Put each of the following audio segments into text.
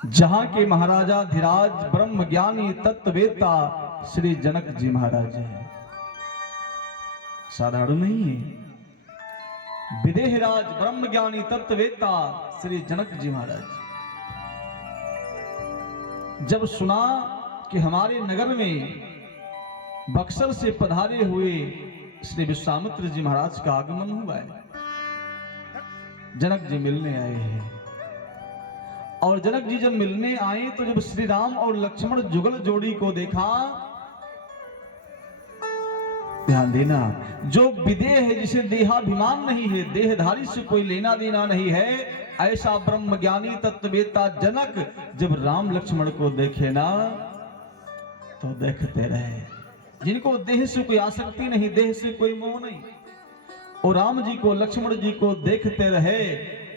जहां के महाराजा धीराज ब्रह्म ज्ञानी तत्ववेता श्री जनक जी महाराज हैं। साधारण नहीं है। विदेहराज ब्रह्म ज्ञानी तत्ववेता श्री जनक जी महाराज। जब सुना कि हमारे नगर में बक्सर से पधारे हुए श्री विश्वामित्र जी महाराज का आगमन हुआ है, जनक जी मिलने आए हैं। और जनक जी जब मिलने आए तो जब श्री राम और लक्ष्मण जुगल जोड़ी को देखा, ध्यान देना, जो विदेह है, जिसे देहाभिमान नहीं है, देहधारी से कोई लेना देना नहीं है, ऐसा ब्रह्म ज्ञानी तत्ववेता जनक जब राम लक्ष्मण को देखे ना तो देखते रहे। जिनको देह से कोई आसक्ति नहीं, देह से कोई मोह नहीं, और राम जी को लक्ष्मण जी को देखते रहे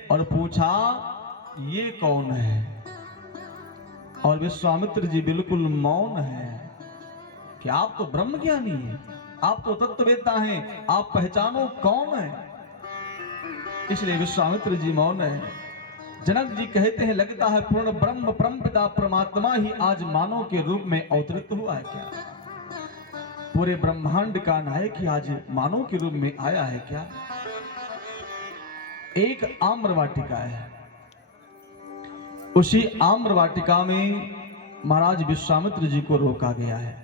और पूछा ये कौन है। और विश्वामित्र जी बिल्कुल मौन है कि आप तो ब्रह्म ज्ञानी हैं, आप तो तत्ववेता हैं, आप पहचानो कौन है। इसलिए विश्वामित्र जी मौन है। जनक जी कहते हैं लगता है पूर्ण ब्रह्म परमपिता परमात्मा ही आज मानव के रूप में अवतरित हुआ है क्या। पूरे ब्रह्मांड का नायक ही आज मानव के रूप में आया है क्या। एक आम्र वाटिका है, उसी आम्र वाटिका में महाराज विश्वामित्र जी को रोका गया है।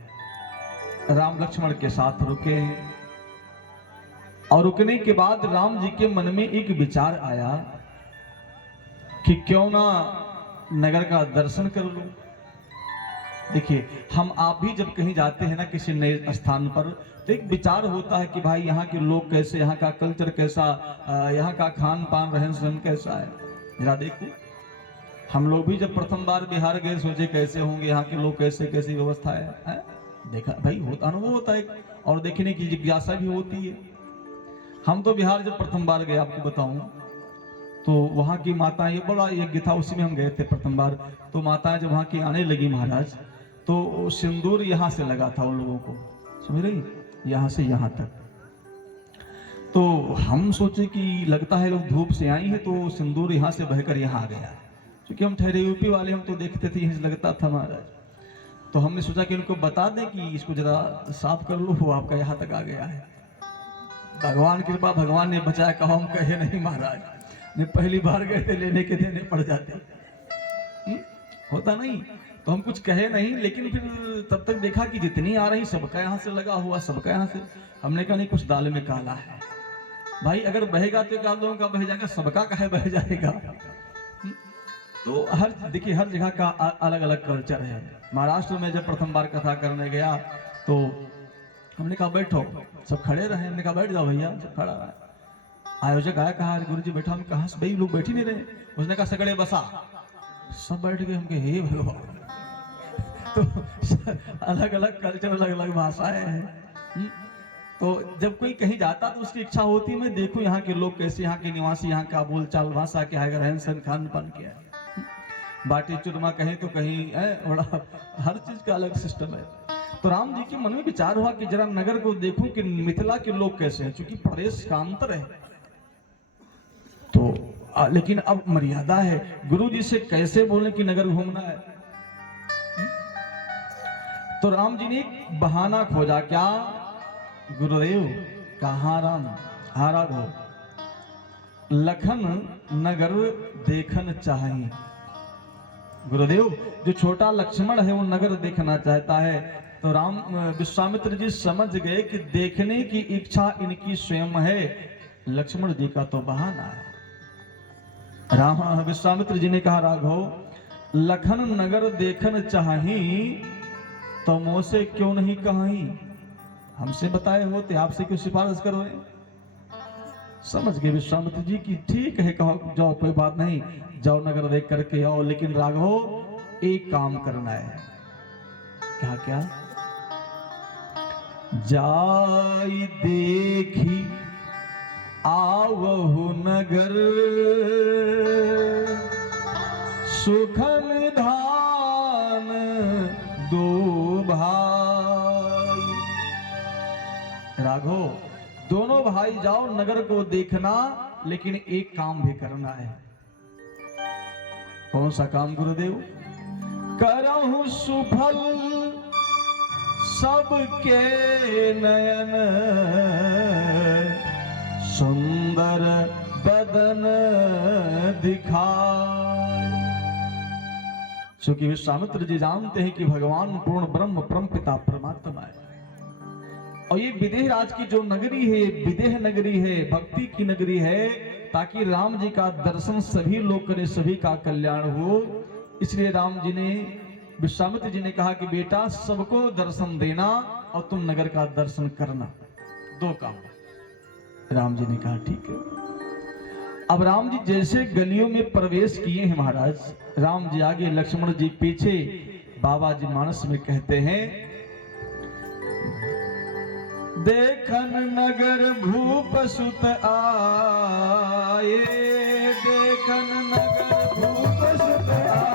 राम लक्ष्मण के साथ रुके, और रुकने के बाद राम जी के मन में एक विचार आया कि क्यों ना नगर का दर्शन कर लूं। देखिए, हम आप भी जब कहीं जाते हैं ना किसी नए स्थान पर, तो एक विचार होता है कि भाई यहाँ के लोग कैसे, यहाँ का कल्चर कैसा, यहाँ का खान पान रहन सहन कैसा है। जरा देखो, हम लोग भी जब प्रथम बार बिहार गए सोचे कैसे होंगे यहाँ के लोग, कैसे कैसी व्यवस्था है? देखा भाई, होता अनुभव होता है और देखने की जिज्ञासा भी होती है। हम तो बिहार जब प्रथम बार गए, आपको बताऊं, तो वहाँ की माताएं, ये बड़ा यज्ञ था, उसी में हम गए थे प्रथम बार। तो माताएं जब वहाँ की आने लगी महाराज, तो सिंदूर यहाँ से लगा था उन लोगों को, समझ रही, यहाँ से यहाँ तक। तो हम सोचे कि लगता है लोग धूप से आई है, तो सिंदूर यहाँ से बहकर यहाँ आ गया। क्योंकि हम ठहरे यूपी वाले, हम तो देखते थे यहीं लगता था महाराज। तो हमने सोचा कि इनको बता दें कि इसको जरा साफ कर लो, वो आपका यहाँ तक आ गया है। भगवान कृपा, भगवान ने बचाया, कहो हम कहे नहीं महाराज, ने पहली बार गए थे लेने के देने पड़ जाते। होता नहीं, तो हम कुछ कहे नहीं, लेकिन फिर तब तक देखा कि जितनी आ रही सबका यहाँ से लगा हुआ, सबका यहाँ से। हमने कहा नहीं, कुछ दाल में काला है भाई, अगर बहेगा तो एक आध लोगों का बह जाएगा, सबका कहे बह जाएगा। तो हर देखिए, हर जगह का अलग अलग कल्चर है। महाराष्ट्र में जब प्रथम बार कथा करने गया तो हमने कहा बैठो, सब खड़े रहे। हमने कहा बैठ जाओ भैया, सब खड़ा रहा। आयोजक आया, कहा गुरु जी बैठो। हम कहा भाई लोग बैठ ही नहीं रहे। उसने कहा सगड़े बसा, सब बैठ गए। हम कहे हे भगवान। तो अलग अलग कल्चर, अलग अलग भाषाएं हैं। तो जब कोई कहीं जाता तो उसकी इच्छा होती है मैं देखूं यहाँ के लोग कैसे, यहाँ के निवासी, यहाँ का बोलचाल भाषा क्या है, रहन सहन खान पान क्या है। बाटी चूरमा कहीं तो कहीं है, बड़ा हर चीज का अलग सिस्टम है। तो राम जी के मन में विचार हुआ कि जरा नगर को देखूं कि मिथिला के लोग कैसे हैं, क्योंकि प्रदेश का अंतर है। तो लेकिन अब मर्यादा है, गुरु जी से कैसे बोले कि नगर घूमना है। तो राम जी ने एक बहाना खोजा, क्या गुरुदेव कहाँ राम, हाँ राघव, लखन नगर देखन चाहिए। गुरुदेव, जो छोटा लक्ष्मण है वो नगर देखना चाहता है। तो राम विश्वामित्र जी समझ गए कि देखने की इच्छा इनकी स्वयं है, लक्ष्मण जी का तो बहाना है। राम विश्वामित्र जी ने कहा राघव, लखन नगर देखन चाही तो मोसे क्यों नहीं कहीं, हमसे बताए होते, आपसे क्यों सिफारिश करो। समझ गए विश्वामित्र जी की ठीक है, कहो जाओ कोई बात नहीं, जाओ नगर देख करके आओ। लेकिन राघव एक काम करना है। क्या क्या? जाई देखी आवहु नगर, सुखन धान दो भाई। राघव, दोनों भाई जाओ नगर को देखना, लेकिन एक काम भी करना है। कौन सा काम गुरुदेव? करहु सुफल सबके नयन, सुंदर बदन दिखाए। क्योंकि विश्वामित्र जी जानते हैं कि भगवान पूर्ण ब्रह्म परम पिता परमात्मा है, और ये विदेह राज की जो नगरी है, विदेह नगरी है, भक्ति की नगरी है, ताकि राम जी का दर्शन सभी लोग करें, सभी का कल्याण हो। इसलिए राम जी ने, विश्वामित्र जी ने कहा कि बेटा सबको दर्शन देना और तुम नगर का दर्शन करना, दो काम। राम जी ने कहा ठीक है। अब राम जी जैसे गलियों में प्रवेश किए हैं महाराज, राम जी आगे लक्ष्मण जी पीछे, बाबा जी मानस में कहते हैं, देखन नगर भूप सुत आए, देखन नगर भूप सुत आए,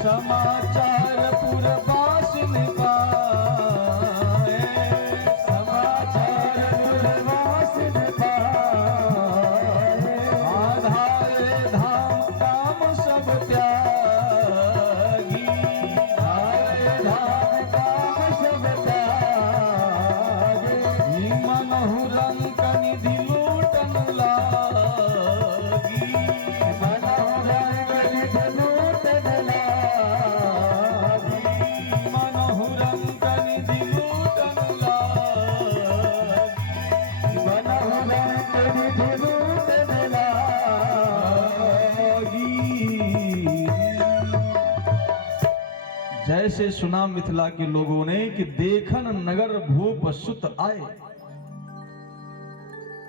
समाचार पुरवासिन पाए, समाचार पुरवासिन पाए, आधारे धाम काम सब त्यागी, आधारे धाम काम सब त्यागी, मनहु रंक निधि लूटन लागी, मनहु रंक निधि लूटन लागी, मनहु रंक निधि लूटन लागी, मनहु रंक निधि लूटन लागी। जैसे सुना मिथिला के लोगों ने कि देखन नगर भूप सुत आए,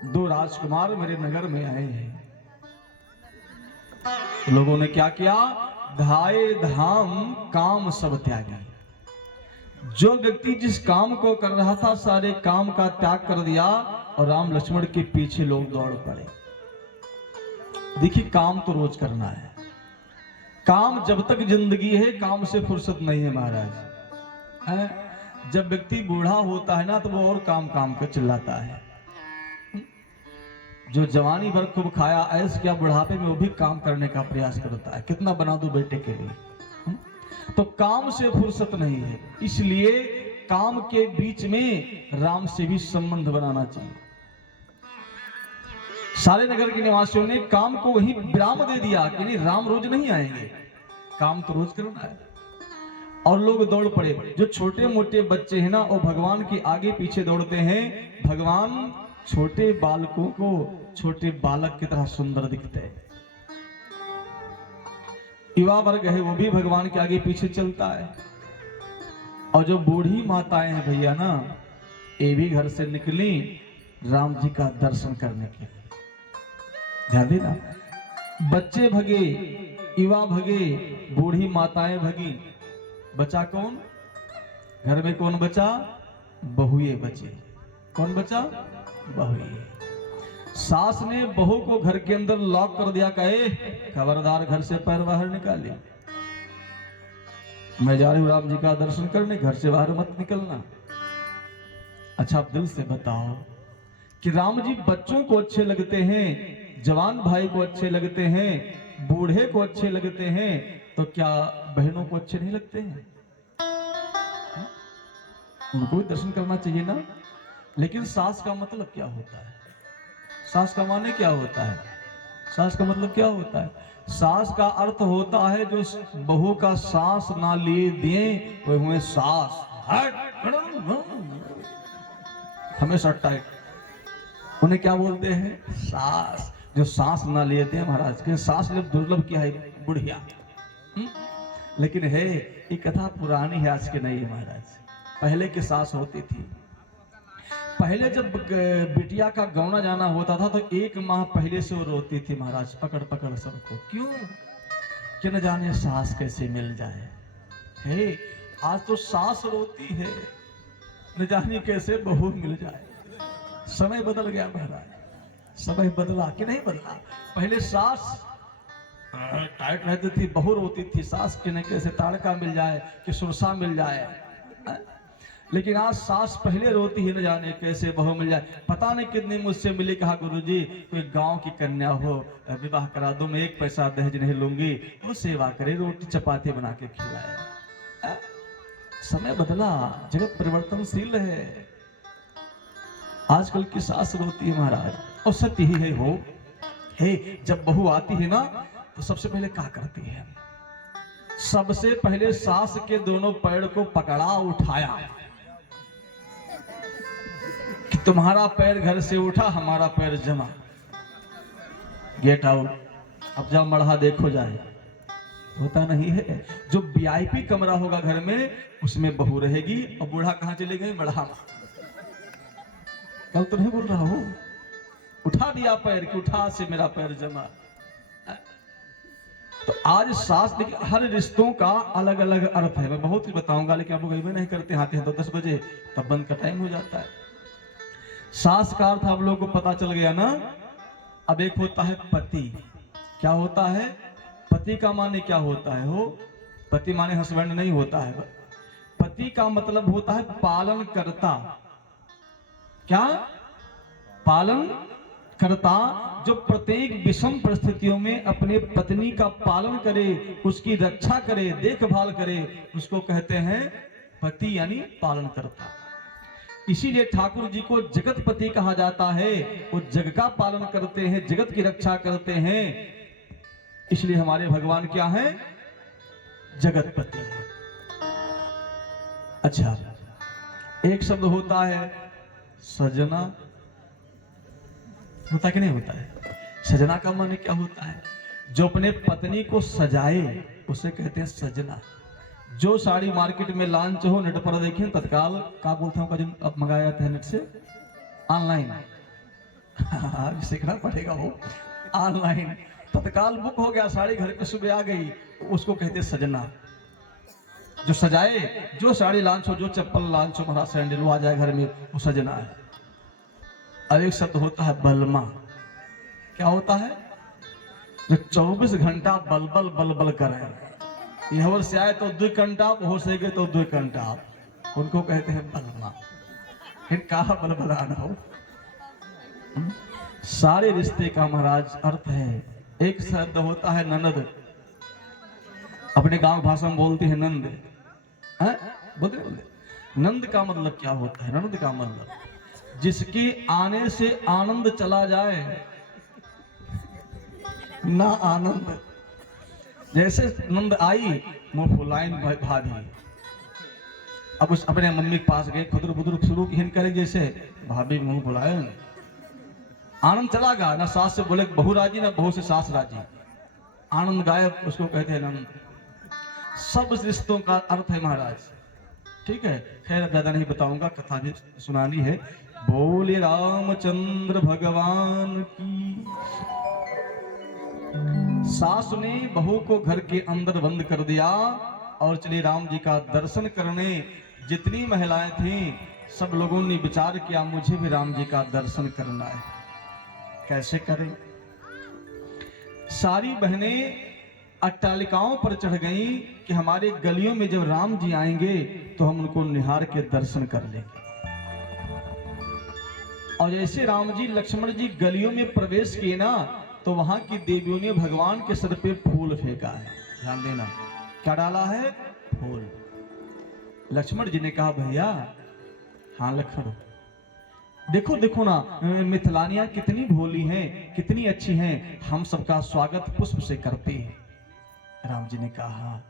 दो राजकुमार मेरे नगर में आए हैं। लोगों ने क्या किया? धाये धाम काम सब त्यागी। जो व्यक्ति जिस काम को कर रहा था, सारे काम का त्याग कर दिया और राम लक्ष्मण के पीछे लोग दौड़ पड़े। देखिए, काम तो रोज करना है, काम जब तक जिंदगी है, काम से फुर्सत नहीं है महाराज। जब व्यक्ति बूढ़ा होता है ना, तो वो और काम काम कर चिल्लाता है। जो जवानी भर खूब खाया ऐस क्या, बुढ़ापे में वो भी काम करने का प्रयास करता है, कितना बना दो बेटे के लिए। तो काम से फुर्सत नहीं है, इसलिए काम के बीच में राम से भी संबंध बनाना चाहिए। सारे नगर के निवासियों ने काम को वही विराम दे दिया कि नहीं, राम रोज नहीं आएंगे, काम तो रोज करना है। और लोग दौड़ पड़े। जो छोटे मोटे बच्चे हैं ना, वो भगवान के आगे पीछे दौड़ते हैं। भगवान छोटे बालकों को छोटे बालक की तरह सुंदर दिखते हैं। युवा वर्ग है, वो भी भगवान के आगे पीछे चलता है। और जो बूढ़ी माताएं हैं भैया ना, ये भी घर से निकली राम जी का दर्शन करने के लिए। ध्यान देना, बच्चे भगे, युवा भगे, बूढ़ी माताएं भगी, बचा कौन? घर में कौन बचा? बहुए बचे। कौन बचा? बहुए। सास ने बहू को घर के अंदर लॉक कर दिया, कहे खबरदार घर से पैर बाहर निकाले, मैं जा रही हूं राम जी का दर्शन करने, घर से बाहर मत निकलना। अच्छा, आप दिल से बताओ कि राम जी बच्चों को अच्छे लगते हैं, जवान भाई को अच्छे लगते हैं, बूढ़े को अच्छे लगते हैं, तो क्या बहनों को अच्छे नहीं लगते हैं? उनको भी दर्शन करना चाहिए ना। लेकिन सास का मतलब क्या होता है? सास का माने क्या होता है? सास का मतलब क्या होता है? सास का अर्थ होता है जो बहू का सांस ना लिए दिए वो हुए सास। हमेशा टाइट। उन्हें क्या बोलते हैं? सास। जो सांस ना लिए थे महाराज के, सांस ले दुर्लभ क्या है? बुढ़िया। लेकिन है ये कथा पुरानी है, आज के नहीं है महाराज। पहले की सास होती थी। पहले जब बिटिया का गौना जाना होता था तो 1 माह पहले से वो रोती थी महाराज, पकड़ पकड़ सबको। क्यों? कि न जाने सास कैसे मिल जाए। हे, आज तो सास रोती है, न जाने कैसे बहू मिल जाए। समय बदल गया महाराज, समय बदला कि नहीं बदला? पहले सास टाइट रहती थी, बहू रोती थी, सास के न कैसे ताड़का मिल जाए कि सुरसा मिल जाए। लेकिन आज सास पहले रोती ही न जाने कैसे बहू मिल जाए। पता नहीं कितनी मुझसे मिली, कहा गुरुजी कोई गांव की कन्या हो विवाह करा दो, मैं 1 पैसा दहेज नहीं लूंगी, वो सेवा करे, रोटी चपाती बना के खिलाए। समय बदला, जगत परिवर्तनशील है। आजकल की सास रोती है महाराज, और सत्य ही है हो है। जब बहू आती है ना तो सबसे पहले क्या करती है? सबसे पहले सास के दोनों पैर को पकड़ा, उठाया कि तुम्हारा पैर घर से उठा, हमारा पैर जमा, गेट आउट, अब जाओ मढ़ा देखो जाए। होता नहीं है। जो वीआईपी कमरा होगा घर में, उसमें बहू रहेगी, और बूढ़ा कहां चले गए? मढ़ा। कल तो नहीं बोल रहा हूं, उठा दिया पैर कि उठा से मेरा पैर जमा। तो आज सास, देखिए हर रिश्तों का अलग अलग अर्थ है। मैं बहुत कुछ बताऊंगा, लेकिन आप लोग गरीब नहीं करते, आते हैं तो 10 बजे, तब बंद का टाइम हो जाता है। सास का अर्थ आप लोगों को पता चल गया ना। अब एक होता है पति। क्या होता है? पति का माने क्या होता है? हो, पति माने हस्बैंड नहीं होता है। पति का मतलब होता है पालन करता। क्या? पालन करता, जो प्रत्येक विषम परिस्थितियों में अपने पत्नी का पालन करे, उसकी रक्षा करे, देखभाल करे, उसको कहते हैं पति, यानी पालन करता। इसीलिए ठाकुर जी को जगतपति कहा जाता है। वो जग का पालन करते हैं, जगत की रक्षा करते हैं, इसलिए हमारे भगवान क्या है? जगतपति। अच्छा, एक शब्द होता है सजना, होता कि नहीं होता है? सजना का माने क्या होता है? जो अपने पत्नी को सजाए उसे कहते हैं सजना। जो साड़ी मार्केट में लॉन्च हो, नेट पर देखें, तत्काल क्या बोलते हैं जो अब मंगाया जाता है नेट से, ऑनलाइन सीखना पड़ेगा। वो ऑनलाइन तत्काल बुक हो गया, साड़ी घर पे सुबह आ गई, उसको कहते हैं सजना। जो सजाए, जो साड़ी लॉन्च हो, जो चप्पल लॉन्च हो, हमारा सैंडल वो आ जाए घर में, वो सजना है। और एक शब्द होता है बलमा। क्या होता है? जो 24 घंटा बलबल बलबल करे। यहाँ से आए तो 2 घंटा, हो से गए तो 2 घंटा, उनको कहते हैं बलमा। फिर कहा बलबलाना हो। सारे रिश्ते का महाराज अर्थ है। एक शब्द होता है ननद। अपने गांव भाषा में बोलते हैं नंद। बोलते नंद का मतलब क्या होता है? नंद का मतलब जिसके आने से आनंद चला जाए ना आनंद। जैसे नंद आई, मुंह फुलाइन भाभी, अब उस अपने मम्मी के पास गए, खुदर बुदर शुरू की करे, जैसे भाभी मुंह फुलाए, आनंद चला गया। ना सास से बोले बहू राजी, ना बहू से सास राजी, आनंद गायब, उसको कहते हैं नंद। सब रिश्तों का अर्थ है महाराज। ठीक है, खैर ज्यादा नहीं बताऊंगा, कथा भी सुनानी है। बोले रामचंद्र भगवान की। सास ने बहू को घर के अंदर बंद कर दिया और चले राम जी का दर्शन करने। जितनी महिलाएं थीं, सब लोगों ने विचार किया मुझे भी राम जी का दर्शन करना है, कैसे करें? सारी बहनें अट्टालिकाओं पर चढ़ गईं कि हमारे गलियों में जब राम जी आएंगे तो हम उनको निहार के दर्शन कर लेंगे। और जैसे राम जी लक्ष्मण जी गलियों में प्रवेश किए ना, तो वहां की देवियों ने भगवान के सर पे फूल फेंका है। ध्यान देना, क्या डाला है? फूल। लक्ष्मण जी ने कहा भैया, हाँ लक्ष्मण, देखो देखो ना, मिथिलानियां कितनी भोली हैं, कितनी अच्छी हैं, हम सबका स्वागत पुष्प से करती हैं। राम जी ने कहा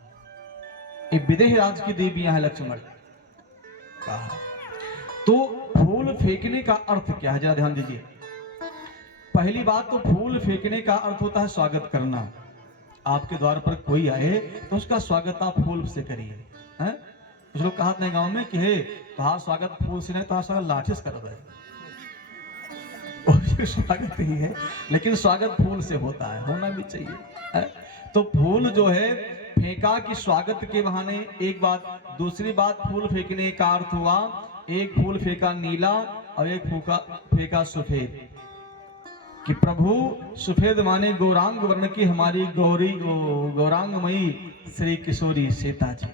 ये विदेह राज की देवियां हैं लक्ष्मण। कहा तो फूल फेंकने का अर्थ क्या है, जरा ध्यान दीजिए। पहली बात तो फूल फेंकने का अर्थ होता है स्वागत करना। आपके द्वार पर कोई आए तो उसका स्वागत आप फूल से करिए। कुछ लोग कहा गांव में कि हे तुम्हारा स्वागत फूल से नहीं, तुम्हारा स्वागत लाठी से कर दे। स्वागत ही है, लेकिन स्वागत फूल से होता है, होना भी चाहिए। तो फूल जो है फेंका कि स्वागत के बहाने, एक बात। दूसरी बात, फूल फेंकने का अर्थ हुआ, एक फूल फेंका नीला और एक फेंका सफेद, कि प्रभु सफेद माने गौरांग वर्ण की हमारी गौरांगमयी श्री किशोरी सीता जी।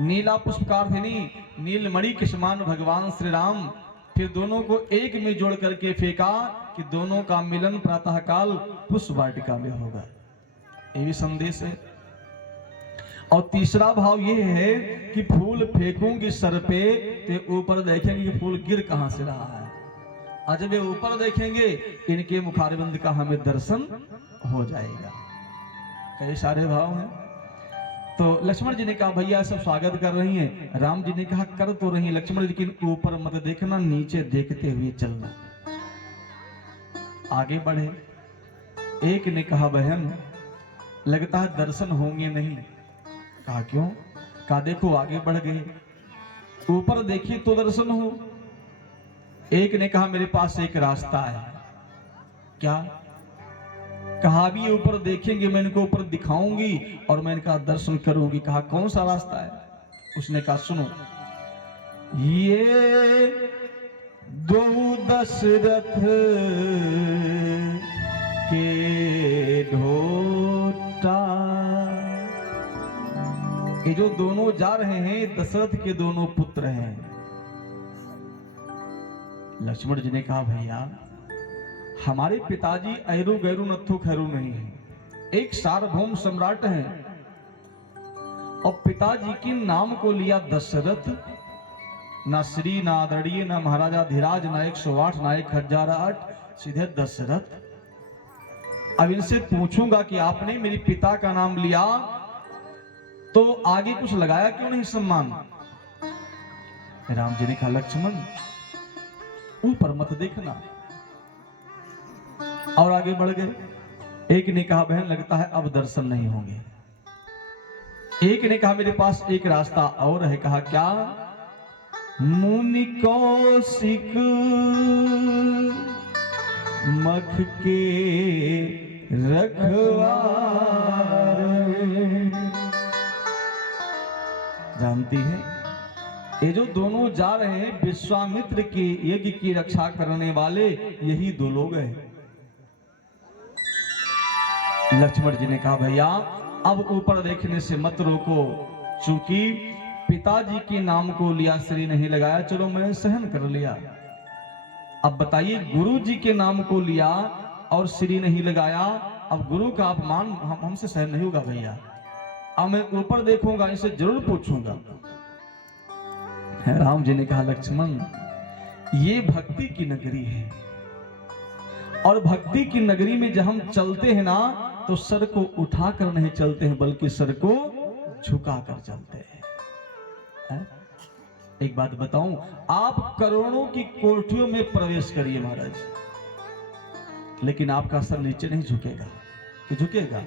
नीला पुष्पकारधिनी नीलमणि के समान भगवान श्री राम फिर दोनों को एक में जोड़ करके फेंका कि दोनों का मिलन प्रातःकाल पुष्प वाटिका में होगा। ये भी संदेश है। और तीसरा भाव ये है कि फूल फेंकूंगी सर पे तो ऊपर देखेंगे कि फूल गिर कहां से रहा है। और जब ये ऊपर देखेंगे इनके मुखारविंद का हमें दर्शन हो जाएगा। कई सारे भाव हैं। तो लक्ष्मण जी ने कहा भैया सब स्वागत कर रही हैं। राम जी ने कहा कर तो रही लक्ष्मण, लेकिन ऊपर मत देखना, नीचे देखते हुए चलना। आगे बढ़े। एक ने कहा बहन लगता है दर्शन होंगे नहीं। कहा क्यों? कहा देखो आगे बढ़ गए, ऊपर देखिए तो दर्शन हो। एक ने कहा मेरे पास एक रास्ता है। क्या? कहा भी ऊपर देखेंगे, मैं इनको ऊपर दिखाऊंगी और मैं इनका दर्शन करूंगी। कहा कौन सा रास्ता है? उसने कहा सुनो, ये दो दशरथ के ढोटा, ये जो दोनों जा रहे हैं दशरथ के दोनों पुत्र हैं। लक्ष्मण जी ने कहा भैया हमारे पिताजी ऐरू गैरू नत्थु खैरू नहीं है, एक सार्वभौम सम्राट हैं और पिताजी के नाम को लिया दशरथ, ना श्री ना आदरणीय ना महाराजा धीराज ना 108 ना 1008, सीधे दशरथ। अब इनसे पूछूंगा कि आपने मेरे पिता का नाम लिया तो आगे कुछ लगाया क्यों नहीं सम्मान? राम जी ने कहा लक्ष्मण ऊपर मत देखना, और आगे बढ़ गए। एक ने कहा बहन लगता है अब दर्शन नहीं होंगे। एक ने कहा मेरे पास एक रास्ता और है। कहा क्या? मुनि कौशिक मख के रखवार। जानती है ये जो दोनों जा रहे हैं विश्वामित्र के यज्ञ की रक्षा करने वाले यही दो लोग हैं। लक्ष्मण जी ने कहा भैया अब ऊपर देखने से मत रोको, चूंकि पिताजी के नाम को लिया श्री नहीं लगाया, चलो मैं सहन कर लिया। अब बताइए गुरु जी के नाम को लिया और श्री नहीं लगाया, अब गुरु का अपमान हमसे सहन नहीं होगा भैया। अब मैं ऊपर देखूंगा, इनसे जरूर पूछूंगा। राम जी ने कहा लक्ष्मण ये भक्ति की नगरी है और भक्ति की नगरी में जब हम चलते हैं ना तो सर को उठाकर नहीं चलते हैं बल्कि सर को झुकाकर चलते हैं। एक बात बताऊं, आप करोड़ों की कोठियों में प्रवेश करिए महाराज, लेकिन आपका सर नीचे नहीं झुकेगा। कि झुकेगा?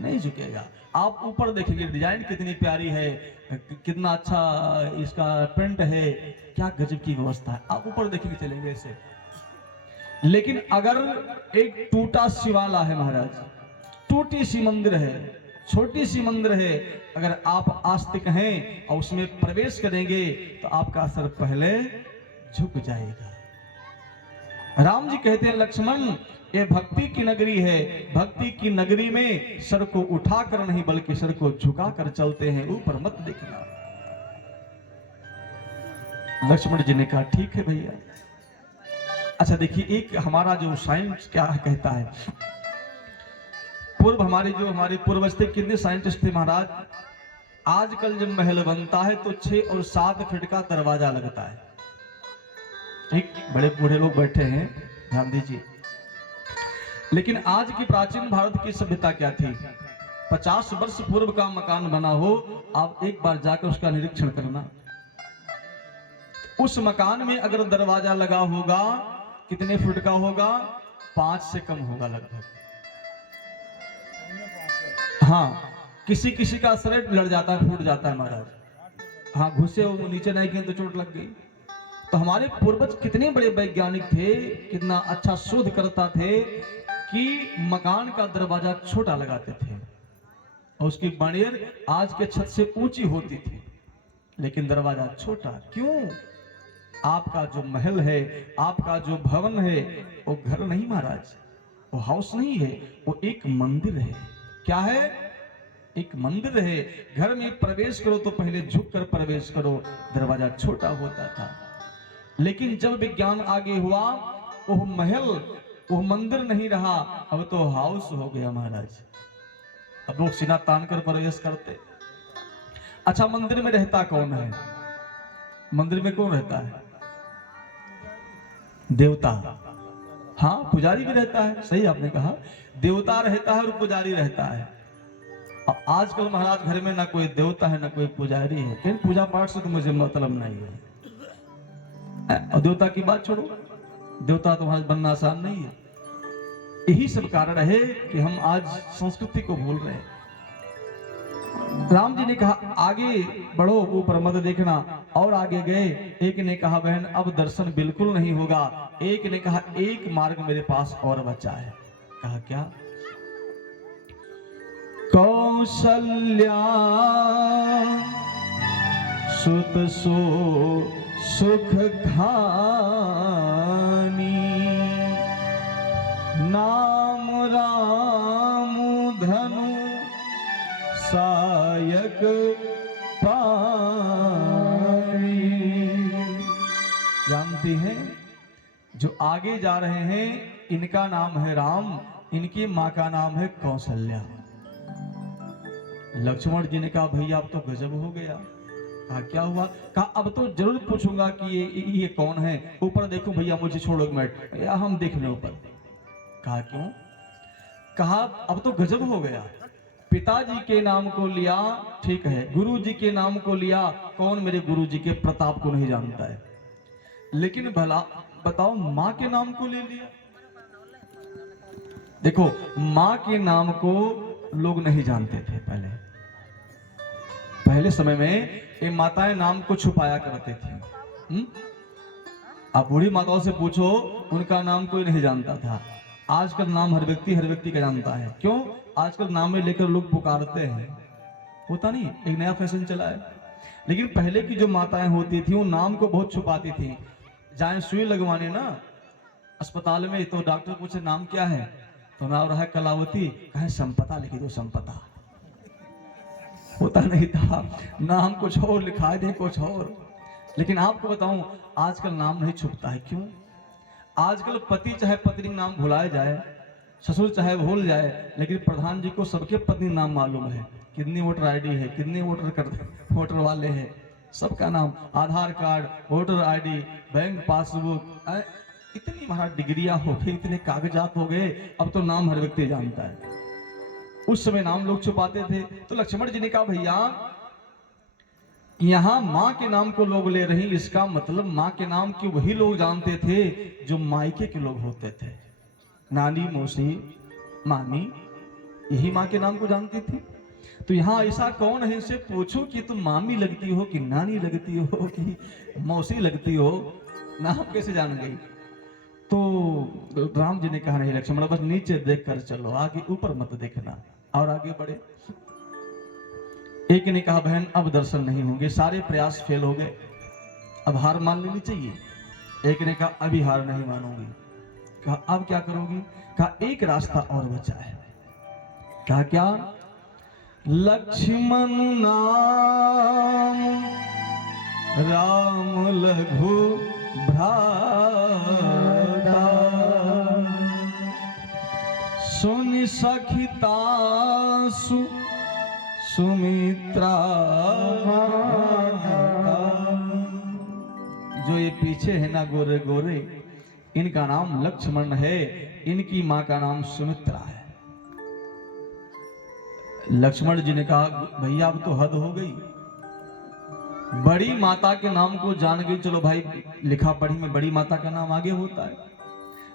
नहीं झुकेगा। आप ऊपर देखेंगे डिजाइन कितनी प्यारी है, कितना अच्छा इसका प्रिंट है, क्या गजब की व्यवस्था है, आप ऊपर देखेंगे चलेंगे ऐसे। लेकिन अगर एक टूटा शिवाला है महाराज, टूटी सी मंदिर है, छोटी सी मंदिर है, अगर आप आस्तिक हैं और उसमें प्रवेश करेंगे तो आपका सर पहले झुक जाएगा। राम जी कहते हैं लक्ष्मण ये भक्ति की नगरी है, भक्ति की नगरी में सर को उठाकर नहीं बल्कि सर को झुकाकर चलते हैं, ऊपर मत देखना। लक्ष्मण जी ने कहा ठीक है भैया। अच्छा देखिए एक हमारा जो साइंस क्या कहता है, पूर्व हमारे पूर्वज थे कितने साइंटिस्ट थे महाराज। आजकल जब महल बनता है तो 6 और 7 फीट का दरवाजा लगता है। ठीक, बड़े बूढ़े लोग बैठे हैं, ध्यान दीजिए। लेकिन आज की प्राचीन भारत की सभ्यता क्या थी? 50 वर्ष पूर्व का मकान बना हो, आप एक बार जाकर उसका निरीक्षण करना। उस मकान में अगर दरवाजा लगा होगा कितने फुट का होगा? 5 से कम होगा लगभग। हाँ, किसी किसी का शर्ट लड़ जाता है, फूट जाता है महाराज। हाँ, घुसे हो नीचे नहीं गए तो चोट लग गई। तो हमारे पूर्वज कितने बड़े वैज्ञानिक थे, कितना अच्छा शोध करता थे कि मकान का दरवाजा छोटा लगाते थे और उसकी बनेर आज के छत से ऊंची होती थी, लेकिन दरवाजा छोटा। क्यों? आपका जो महल है, आपका जो भवन है, वो घर नहीं महाराज, वो हाउस नहीं है, वो एक मंदिर है। क्या है? एक मंदिर है, घर में प्रवेश करो तो पहले झुक कर प्रवेश करो, दरवाजा छोटा होता था। लेकिन जब विज्ञान आगे हुआ, वो महल, वो मंदिर नहीं रहा, अब तो हाउस हो गया महाराज। अब लोग सीना तान कर प्रवेश करते। अच्छा, मंदिर में रहता कौन है? मंदिर में कौन रहता है? देवता। हाँ, पुजारी भी रहता है, सही आपने कहा, देवता रहता है और पुजारी रहता है। अब आजकल महाराज घर में ना कोई देवता है ना कोई पुजारी है, लेकिन पूजा पाठ से तो मुझे मतलब नहीं है। और देवता की बात छोड़ो, देवता तो महाराज बनना आसान नहीं है। यही सब कारण है कि हम आज संस्कृति को भूल रहे हैं। राम जी ने कहा आगे बढ़ो, ऊपर मत देखना, और आगे गए। एक ने कहा बहन अब दर्शन बिल्कुल नहीं होगा। एक ने कहा एक मार्ग मेरे पास और बचा है। कहा क्या? कौशल्या सुत सो सुख खानी, नाम राम धनु सायक पानी। जानती हैं, जो आगे जा रहे हैं इनका नाम है राम, इनकी मां का नाम है कौशल्या। लक्ष्मण जी ने कहा भैया अब तो गजब हो गया। कहा क्या हुआ? कहा अब तो जरूर पूछूंगा कि ये कौन है। ऊपर देखो भैया, मुझे छोड़ो मिनट, या हम देख लें ऊपर। कहा क्यों? कहा अब तो गजब हो गया। पिताजी के नाम को लिया, ठीक है, गुरु जी के नाम को लिया, कौन मेरे गुरु जी के प्रताप को नहीं जानता है, लेकिन भला बताओ मां के नाम को ले लिया। देखो, मां के नाम को लोग नहीं जानते थे पहले समय में ये माताएं नाम को छुपाया करते थे। आप बूढ़ी माताओं से पूछो, उनका नाम कोई नहीं जानता था। आजकल नाम हर व्यक्ति का जानता है। क्यों? आजकल नाम में लेकर लोग पुकारते हैं, होता नहीं, एक नया फैशन चला है। लेकिन पहले की जो माताएं होती थी वो नाम को बहुत छुपाती थी। जाए सुई लगवाने ना अस्पताल में, तो डॉक्टर पूछे नाम क्या है, तो नाम रहा कलावती, कहे संपता लिखी दो, संपता। होता नहीं था, नाम कुछ और लिखा दे कुछ और। लेकिन आपको बताऊं आजकल नाम नहीं छुपता है। क्यों? आजकल पति चाहे पत्नी नाम भुलाया जाए, ससुर चाहे भूल जाए, लेकिन प्रधान जी को सबके पत्नी नाम मालूम है, कितनी वोटर आईडी है, कितने वोटर वाले हैं, सबका नाम, Aadhaar card, voter ID, bank passbook, इतनी महाराज डिग्रियां हो गई, इतने कागजात हो गए, अब तो नाम हर व्यक्ति जानता है। उस समय नाम लोग छुपाते थे। तो लक्ष्मण जी ने कहा भैया यहां मां के नाम को लोग ले रही, इसका मतलब मां के नाम के वही लोग जानते थे जो मायके के लोग होते थे। नानी, मौसी, मामी, यही मां के नाम को जानती थी। तो यहाँ ऐसा कौन है, इनसे पूछो कि तुम मामी लगती हो कि नानी लगती हो कि मौसी लगती हो, नाम कैसे जान गई? तो राम जी ने कहा नहीं लक्ष्मण, बस नीचे देख कर चलो, आगे ऊपर मत देखना। और आगे बढ़े। एक ने कहा बहन अब दर्शन नहीं होंगे, सारे प्रयास फेल हो गए, अब हार मान लेनी चाहिए। एक ने कहा अभी हार नहीं मानूंगी। कहा अब क्या करोगी? कहा एक रास्ता और बचा है। कहा क्या? लक्ष्मण नाम राम लघु भ्राता, सुन सखिता सुमित्रा। जो ये पीछे है ना गोरे गोरे, इनका नाम लक्ष्मण है, इनकी मां का नाम सुमित्रा है। लक्ष्मण जी ने कहा भैया अब तो हद हो गई, बड़ी माता के नाम को जान गई, चलो भाई लिखा पढ़ी में बड़ी माता का नाम आगे होता है,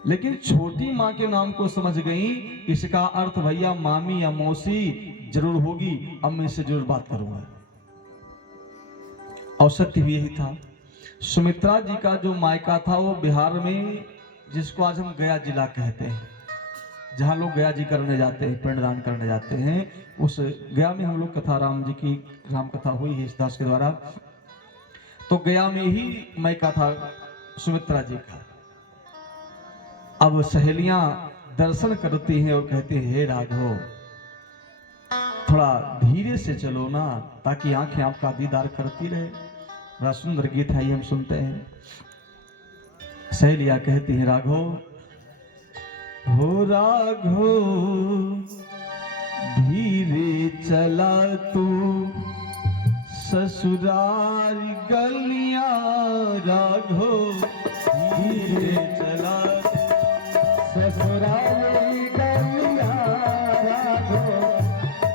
लेकिन छोटी मां के नाम को समझ गई, इसका अर्थ भैया मामी या मौसी जरूर होगी, अब मैं इससे जरूर बात करूंगा। और सत्य भी यही था। सुमित्रा जी का जो मायका था वो बिहार में, जिसको आज हम गया जिला कहते हैं, जहां लोग गया जी करने जाते हैं, पिंडदान करने जाते हैं, उस गया में हम लोग कथा, राम जी की राम कथा हुई है इस दास के द्वारा, तो गया में ही मायका था सुमित्रा जी का। अब सहेलियां दर्शन करती हैं और कहती हैं हे राघव थोड़ा धीरे से चलो ना, ताकि आंखें आपका दीदार करती रहे। बड़ा सुंदर गीत है ये, हम सुनते हैं। सहेलिया कहती है राघो, हो राघो धीरे चला तू ससुराल गलियां, राघो धीरे चला ससुराल गलियां, राघो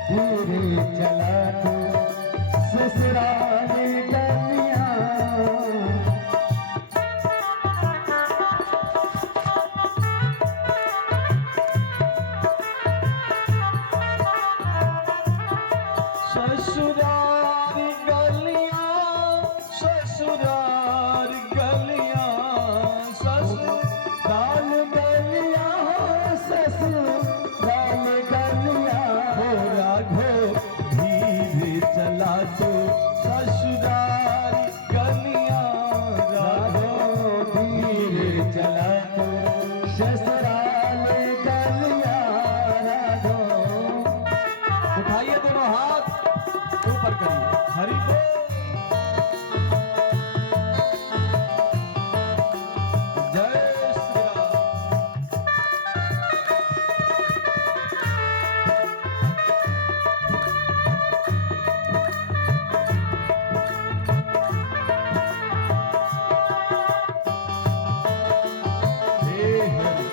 धीरे चला तू ससुराल गलियां। ससुराल गलियां, ससुराल गलियां, ससुराल गलियां, ससुराल गलियां। हो राघो धीरे चला तू ससुराल गलियां, राघो धीरे चला तू ससुराल गलियां, राघो। उठाइए दोनों हाथ ऊपर करिए, हरि बोल। जय श्री राम। हे हरि।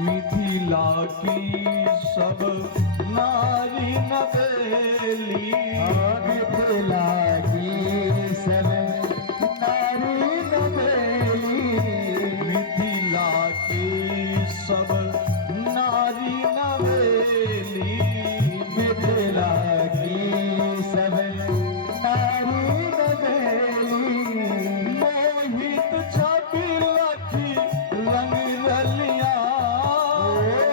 मिथिला की सब नारी नवेली, मिथिला की सब नारी नवेली। मिथिला की सब नारी नवेली, मिथिला की सब नारी नवेली। मोहित छवि लखी रंग रलिया,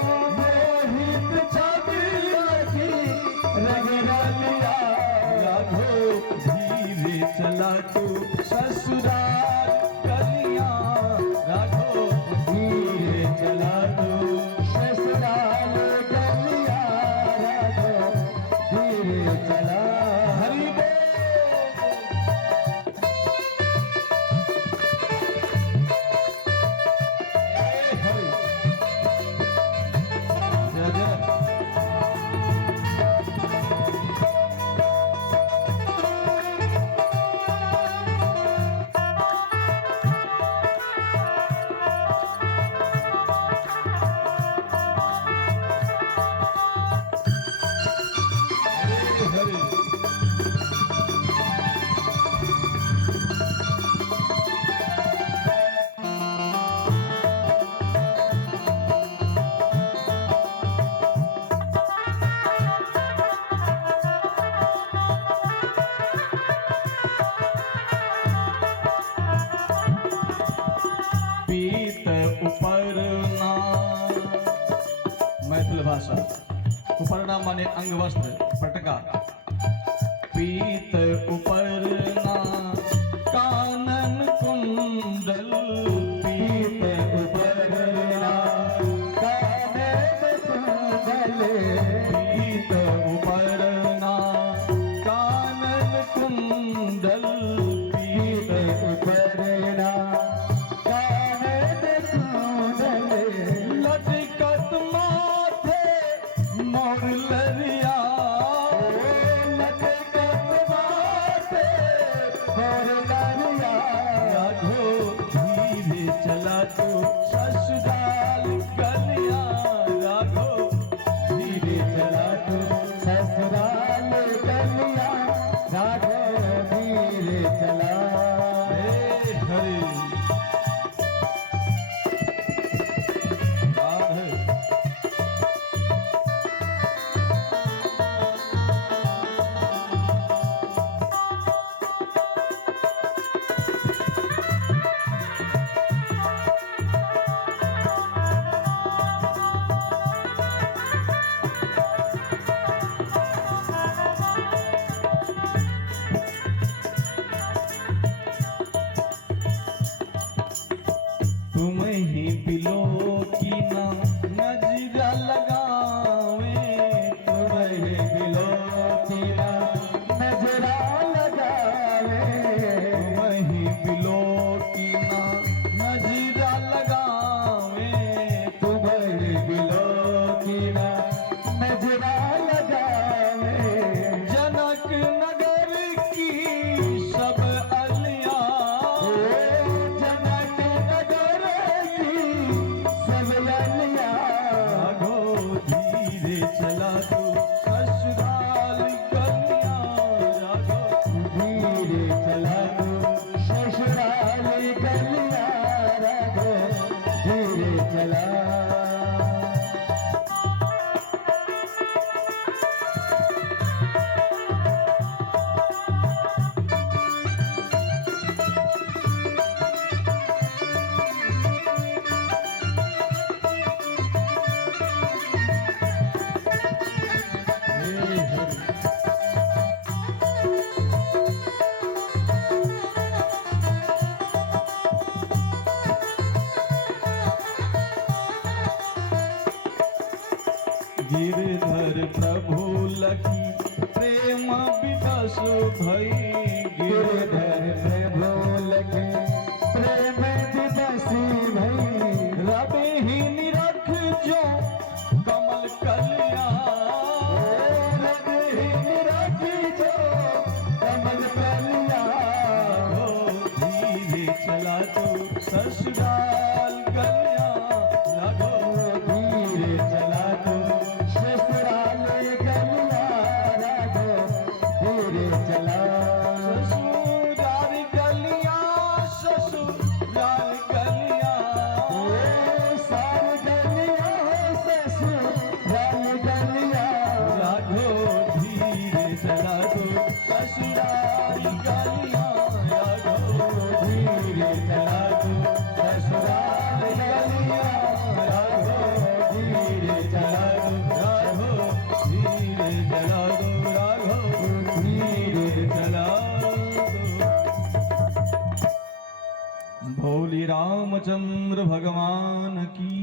मोहित छवि लखी रंग रलिया, राघो धीरे चला तू ससुराल गलियां, राघो धीरे चला तू ससुराल गलियां, राघो धीरे चला। हरि बोल। हे हरि। जय जय। हे हरि। पीत उपरना, मैथिल भाषा। उपरना माने अंग वस्त्र, पटका। पीत उपरना कानन कुंडल, पीत उपरना कानन कुंडल। पीत उपरना कानन कुंडल, पीत उपरना कानन कुंडल। लटकत माथे मोर लरिया, लटकत माथे मोर लरिया, राघो धीरे गिरधर प्रभु लखी प्रेम विकस भई गिरधर प्रभु लखे प्रेम दिवसी भई रवि ही निरख जो कमल कल्याण रवि रखी जो कमल कल्याण धीरे चला तो ससुराल कल्याण लगो धीरे चला तो ससुराल कल्याण राघो धीरे चला ससुराल कल्याण ससुराल कल्याण सार गलिया ससुराल गलिया राघो धीरे चला तो ससुराल कल्याण राघो धीरे चला तो ससुराल गलिया राघो धीरे चला तो राघो धीरे चला दो राघो धीरे चला दो। भोले रामचंद्र भगवान की